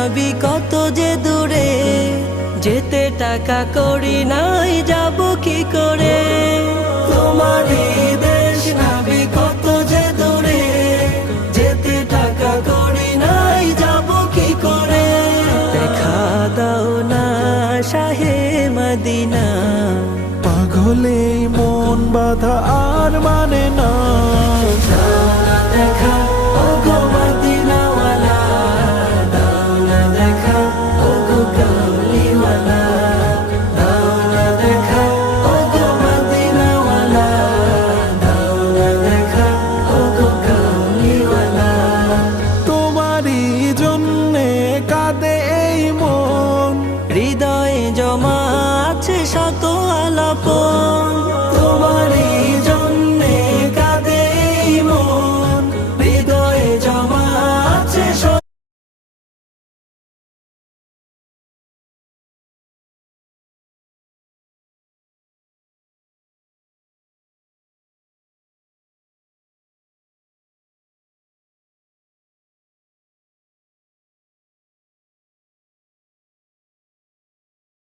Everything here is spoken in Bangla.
নাবি কত যে দূরে, যেতে টাকা করি নাই যাব কি করে। তোমার এই দেশ নাবি কত যে দূরে, যেতে টাকা করি নাই যাব কি করে। দেখা দাও না শাহে মদিনা, পাগলে মন বাধা আর মানে না।